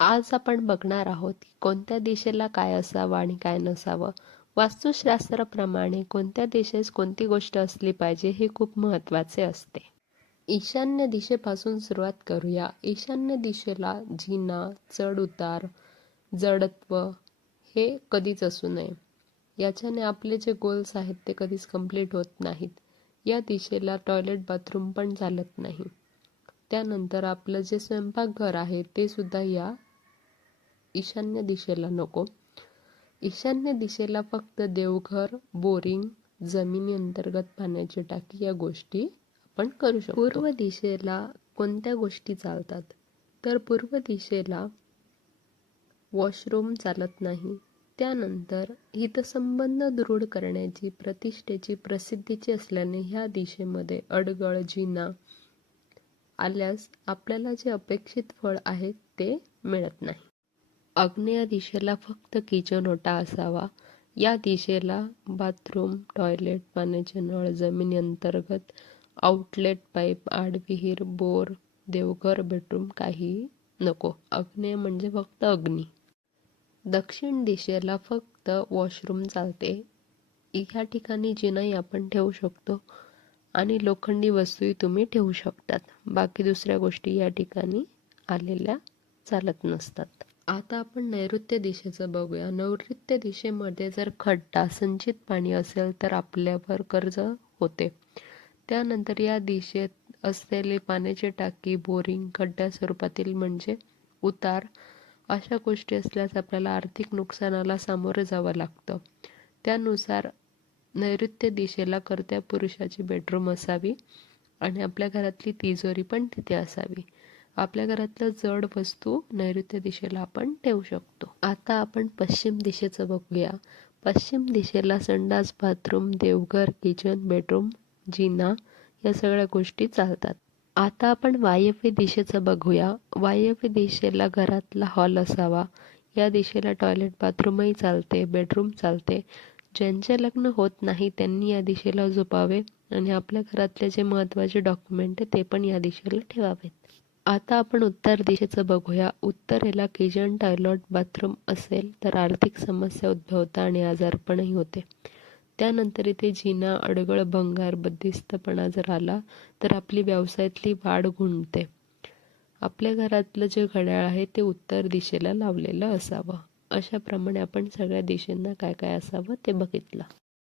आज आपण बघणार आहोत की कोणत्या दिशेला काय असावं आणि काय नसावं. वास्तुशास्त्राप्रमाणे कोणत्या दिशेस कोणती गोष्ट असली पाहिजे हे खूप महत्त्वाचे असते. ईशान्य दिशेपासून सुरुवात करूया. ईशान्य दिशेला जीना चढ उतार जडत्व हे कधीच असू नये. याच्याने आपले जे गोल्स आहेत ते कधीच कंप्लीट होत नाहीत. या दिशेला टॉयलेट बाथरूम पण चालत नाही. त्यानंतर आपलं जे स्वयंपाकघर आहे ते सुद्धा या ईशान्य दिशेला नको. ईशान्य दिशेला फक्त देवघर बोरिंग जमिनी अंतर्गत पाण्याची टाकी या गोष्टी आपण करू शकतो. पूर्व दिशेला कोणत्या गोष्टी चालतात? तर पूर्व दिशेला वॉशरूम चालत नाही. त्यानंतर हितसंबंध दृढ करण्याची प्रतिष्ठेची प्रसिद्धीची असल्याने ह्या दिशेमध्ये अडगळ जिना आल्यास आपल्याला जे अपेक्षित फळ आहे ते मिळत नाही. आग्नेय दिशेला फक्त किचन ओटा असावा. या दिशेला बाथरूम टॉयलेट पाण्याचे नळ जमिनी अंतर्गत आउटलेट पाईप आडविहीर बोर देवघर बेडरूम काही नको. अग्नेय म्हणजे फक्त अग्नी. दक्षिण दिशेला फक्त वॉशरूम चालते. या ठिकाणी जिनाई आपण ठेवू शकतो आणि लोखंडी वस्तूही तुम्ही ठेवू शकतात. बाकी दुसऱ्या गोष्टी या ठिकाणी आलेल्या चालत नसतात. आता आपण नैऋत्य दिशेचं बघूया. नैऋत्य दिशेमध्ये जर खड्डा संचित पाणी असेल तर आपल्यावर कर्ज होते. त्यानंतर या दिशेत असलेली पाण्याची टाकी बोरिंग खड्ड्या स्वरूपातील म्हणजे उतार अशा गोष्टी असल्यास आपल्याला आर्थिक नुकसानाला सामोरं जावं लागतं. त्यानुसार नैऋत्य दिशेला कर्त्या पुरुषाची बेडरूम असावी आणि आपल्या घरातली तिजोरी पण तिथे असावी. आपल्या घरातलं जड वस्तू नैऋत्य दिशेला आपण ठेवू शकतो. आता आपण पश्चिम दिशेचं बघूया. पश्चिम दिशेला संडास बाथरूम देवघर किचन बेडरूम जिना या सगळ्या गोष्टी चालतात. आता आपण वायव्य दिशेचं बघूया. वायव्य दिशेला घरातला हॉल असावा. या दिशेला टॉयलेट बाथरूमही चालते बेडरूम चालते. ज्यांचे लग्न होत नाही त्यांनी या दिशेला झोपावे आणि आपल्या घरातले जे महत्त्वाचे डॉक्युमेंट आहे ते पण या दिशेला ठेवावेत. आता आपण उत्तर दिशेचं बघूया. उत्तरेला किचन टॉयलेट बाथरूम असेल तर आर्थिक समस्या उद्भवता आणि आजारपणही होते. त्यानंतर इथे जिना अडगळ भंगार बद्दिस्तपणा जर आला तर आपली व्यवसायातली वाढ गुंतते आपल्या घरातलं जे घड्याळ आहे ते उत्तर दिशेला लावलेलं असावं. अशाप्रमाणे आपण सगळ्या दिशेंना काय काय असावं ते बघितलं.